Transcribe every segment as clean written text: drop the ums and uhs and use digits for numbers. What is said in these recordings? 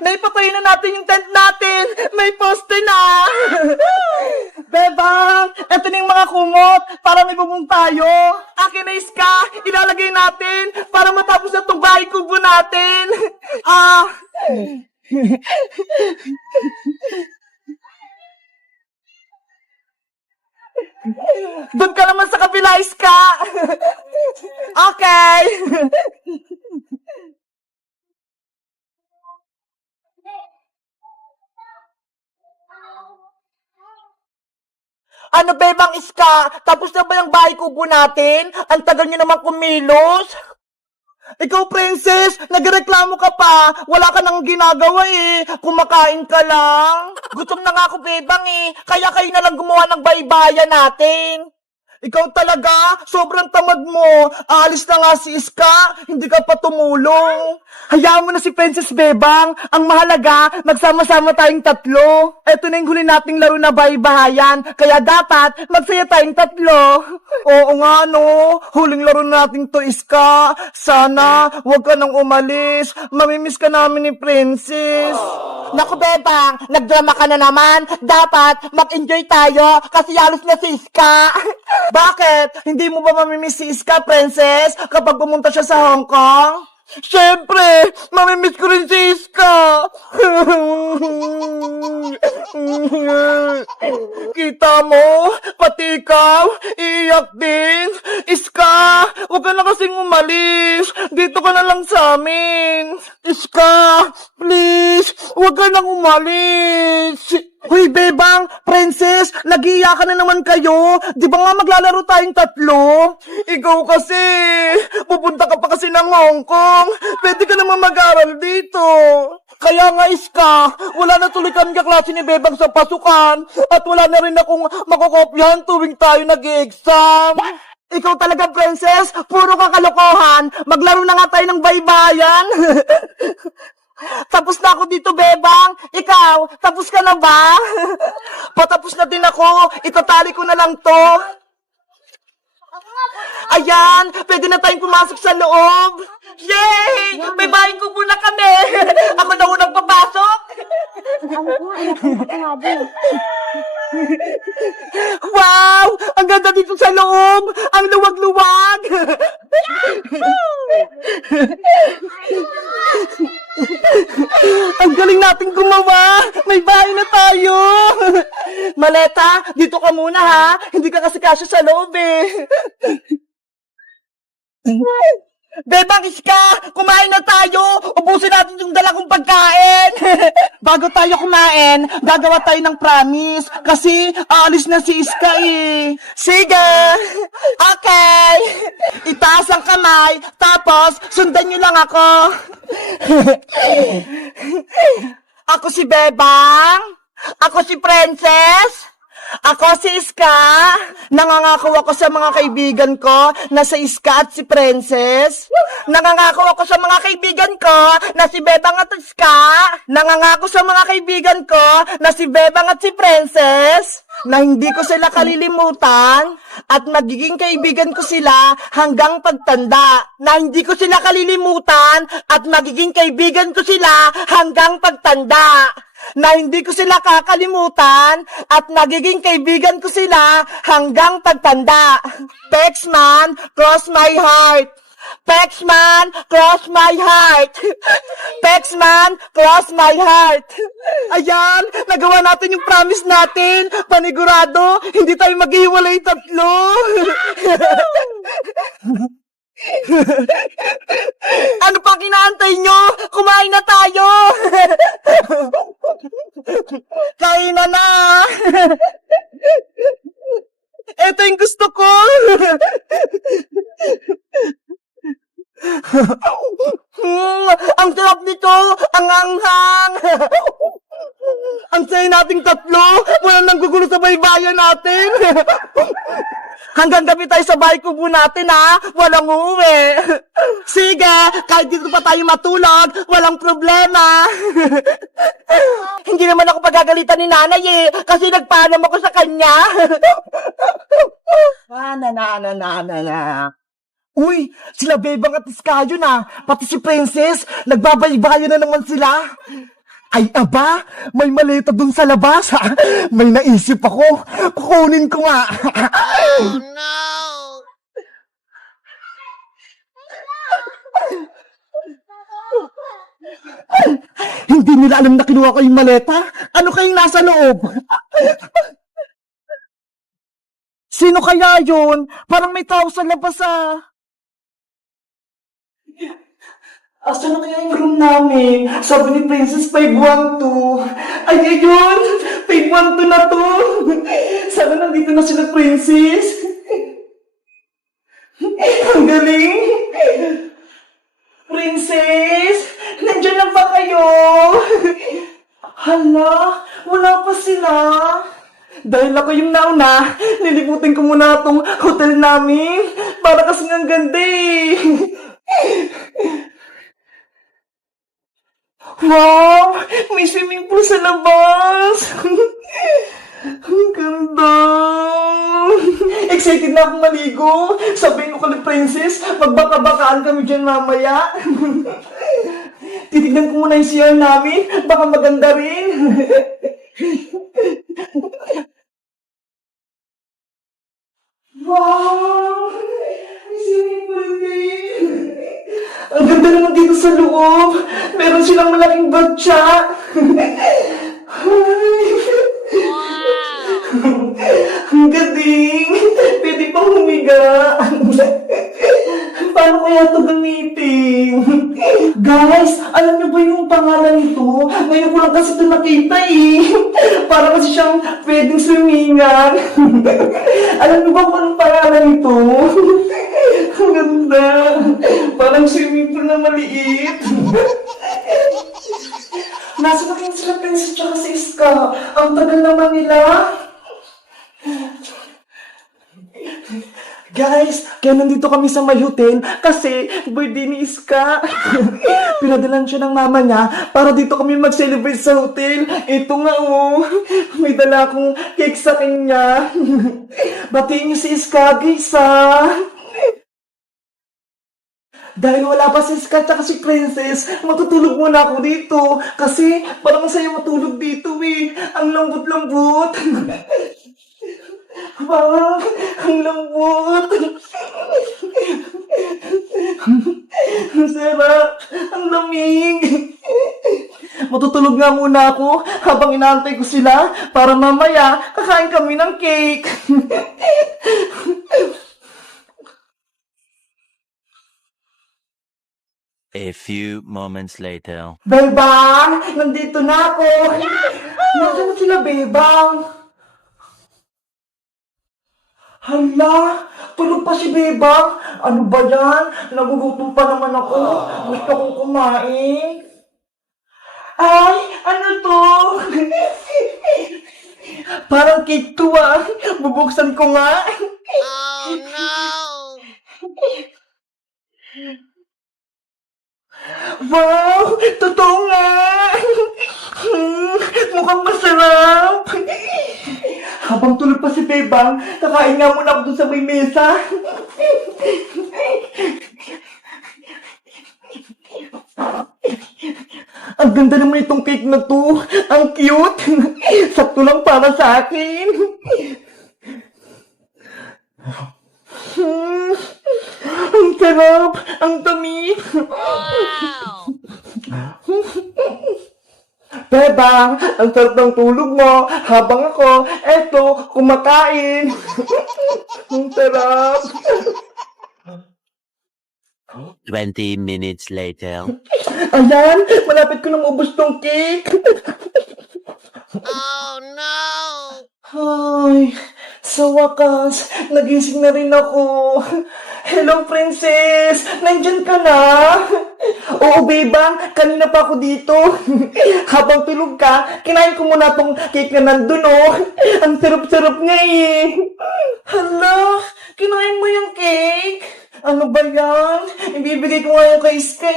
Naipatay na natin yung tent natin! May poste na! Bebang, eto na yung mga kumot para may bubong tayo. Akin na iska, ilalagay natin para matapos na itong bahay kubo natin. Doon ka naman sa kabila, iska. Okay. Ano bebang iska? Tapos na ba yung bahay kubo natin? Ang tagal niyo naman kumilos. Ikaw, princess, nagreklamo ka pa. Wala ka nang ginagawa eh. Kumakain ka lang. Gutom na nga ako, bebang eh. Kaya kayo na lang gumawa ng baybayan natin. Ikaw talaga, sobrang tamad mo. Aalis na nga si Iska, hindi ka pa tumulong. Hayaan mo na si Princess Bebang. Ang mahalaga, magsama-sama tayong tatlo. Eto na yung huli nating laro na bahay-bahayan, kaya dapat magsaya tayong tatlo. Oo nga no, huling laro natin to, Iska. Sana, huwag ka nang umalis. Mamimiss ka namin ni Princess. Naku Bebang, nagdrama ka na naman. Dapat mag-enjoy tayo kasi alis na si Iska. Bakit? Hindi mo ba mamimiss si Iska, Princess, kapag pumunta siya sa Hong Kong? Siyempre, mamimiss ko rin si Iska. Kita mo, pati ikaw, iiyak din. Iska, huwag ka na kasing umalis. Dito ka na lang sa amin. Iska, please, huwag ka nang umalis. Hoy, Bebang, Princess, nag-iiyakan na naman kayo. Di ba nga maglalaro tayong tatlo? Ikaw kasi, pupunta ka pa kasi ng Hong Kong. Pwede ka naman mag-aral dito. Kaya nga, Iska, wala na tuloy kami kaklase ni Bebang sa pasukan. At wala na rin akong makokopyahan tuwing tayo nag-exam. Ikaw talaga, Princess, puro ka kalokohan. Maglaro na nga tayo ng baybayan. Tapos na ako dito, Bebang. Ikaw, tapos ka na ba? Patapos na din ako. Itatali ko na lang to. Ayan, pwede na tayong pumasok sa loob. Yay! May bahay kubo na kami. Ako na unang papasok. Wow! Ang ganda dito sa loob. Ang luwag-luwag. Ang galing nating gumawa! May bahay na tayo! Maleta, dito ka muna ha! Hindi ka kasi kasya sa loob eh! Bebang Iska! Kumain na tayo! Ubusin natin yung dala kong pagkain! Bago tayo kumain, gagawa tayo ng promise kasi aalis na si Iska eh! Sige! Okay! Itaas ang kamay, tapos sundan niyo lang ako! Ako si Bebang. Ako si Princess. Ako si Iska. Nangangako ako sa mga kaibigan ko na si Iska at si Princess. Nangangako ako sa mga kaibigan ko na si Bebang at Iska. Nangangako sa mga kaibigan ko na si Bebang at si Princess. Na hindi ko sila kalilimutan at magiging kaibigan ko sila hanggang pagtanda. Na hindi ko sila kalilimutan at magiging kaibigan ko sila hanggang pagtanda. Na hindi ko sila kakalimutan at magiging kaibigan ko sila hanggang pagtanda. Pexman, cross my heart. Pexman, cross my heart. Pexman, cross my heart. Ayan, nagawa natin yung promise natin. Panigurado, hindi tayo maghiwalay tatlo. Ano pang inaantay nyo? Kumain na tayo! Kain na na! Ito yung gusto ko! Ang sarap nito! Ang anghang! Ang saya nating tatlo! Walang nanggugulo sa baybayan natin! Hanggang gabi tayo sa bahay kubo natin ha! Walang uuwi! Sige! Kahit dito pa tayo matulog, walang problema! Hindi naman ako pagagalitan ni nanay eh! Kasi nagpaalam ako sa kanya! Uy! Sila Bebang at Iska yun ah! Pati si Princess! Nagbabaybayan na naman sila! Ay, aba! May maleta dun sa labas! May naisip ako! Kukunin ko nga! Hindi nila alam na kinuha ko yung maleta? Ano kayong nasa loob? Sino kaya yun? Parang may tao sa labas Asa na kaya yung room namin? Sabi ni Princess 512. Ay, ayun! 512 na to! Sana nandito na sila, Princess. Ang galing! Princess! Nandiyan na ba kayo? Hala, wala pa sila. Dahil ako yung nauna, nilibutin ko muna itong hotel namin. Para kasing ang ganda Wow! May swimming pool sa labas! Ang ganda! Excited na akong maligo! Sabihin ko kay Princess, magbaka-bakaan kami dyan mamaya. Titignan ko muna yung CR namin, baka maganda rin. Wow! May swimming pool din! Ang ganda naman dito sa loob. Meron silang malaking batya. Ang galing. Pwede pang humiga. Paano kaya ito gamitin? Guys, alam niyo ba yung pangalan nito? Ngayon ko lang kasi ito nakita Para kasi siyang pwedeng swimingan. Alam niyo ba kung anong pangalan nito? Ang ganda. Parang swimming pool na maliit. Nasa na kayo sila Princess tsaka si Iska. Ang tagal naman nila. Guys, kaya nandito kami sa may hotel kasi birthday ni Iska. Pinadalan siya ng mama niya para dito kami mag-celebrate sa hotel. Ito nga may dala akong cake sa kanya. Batiin niyo si Iska, guys Dahil wala pa si Iska at si Princess, matutulog muna ako dito. Kasi parang masaya matulog dito Ang lambot-lambot. Wow, ang lambot. Ang sarap. Ang lamig. Matutulog nga muna ako habang inaantay ko sila para mamaya kakain kami ng cake. A few moments later. Bebang! Nandito na ako! Nasaan na sila, Bebang? Hala! Tulog pa si Bebang! Ano ba yan? Nagugutom pa naman ako. Gusto kong kumain. Ay! Ano to? Parang cake to Bubuksan ko nga. Oh no! Wow! Totoo nga! Mukhang masarap! Habang tulog pa si Bebang, kakain nga muna ako dun sa may mesa. Ang ganda naman itong cake na to. Ang cute. Sakto lang para sa akin. Ang sarap. Ang tamis. Wow! Bebang, ang sarap ng tulog mo. Habang ako, eto, kumakain. Ang sarap. 20 minutes later. Ayan, malapit ko na maubos tong cake. Oh no! Ay, sa wakas, nagising na rin ako. Hello, Princess! Nandyan ka na? Oo, Bebang, kanina pa ako dito. Habang tulog ka, kinain ko muna tong cake na nandun, Ang sarap-sarap nga Hala, kinain mo yung cake? Ano ba yan? Ibibigay ko nga yung kay Iska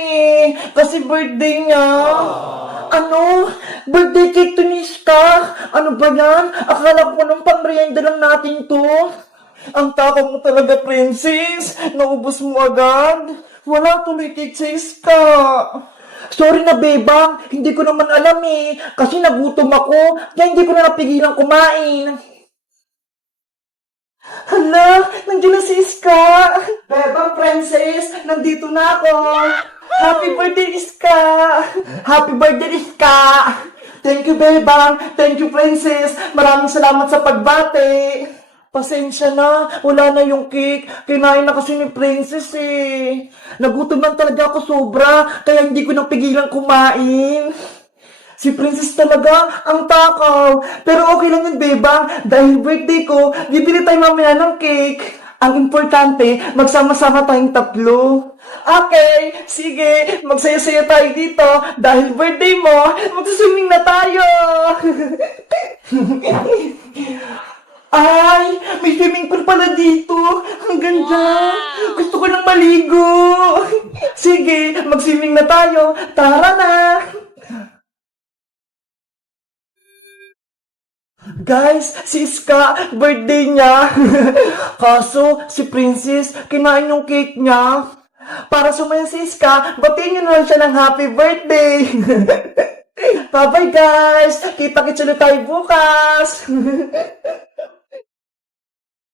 kasi birthday niya. Ano? Birthday cake to ni Iska? Ano ba yan? Akala ko nung pang-merienda lang natin to. Ang takot mo talaga, Princess. Naubos mo agad. Wala tuloy cake sa Iska. Sorry na, Bebang. Hindi ko naman alam eh. Kasi nagutom ako, kaya hindi ko na napigilan kumain. Hala, nandiyan na si Iska. Bebang Princess, nandito na ako. Happy birthday, Iska. Happy birthday, Iska. Thank you, Bebang. Thank you, Princess. Maraming salamat sa pagbati. Pasensya na, wala na yung cake. Kinain na kasi ni Princess eh. Nagutom lang talaga ako sobra, kaya hindi ko napigilan kumain. Si Princess talaga, ang takaw. Pero okay lang yun, Bebang. Dahil birthday ko, bibili tayo mamaya ng cake. Ang importante, magsama-sama tayong tatlo. Okay, sige, magsaya-saya tayo dito. Dahil birthday mo, magsiswimming na tayo. Ay, may swimming pool pala dito. Ang ganda. Gusto ko nang maligo. Sige, mag-swimming na tayo. Tara na. Guys, si Iska, birthday niya. Kaso, si Princess, kinain yung cake niya. Para sumaya si Iska, batiin niyo na lang siya ng happy birthday. Bye-bye guys. Kita-kits ulit tayo bukas.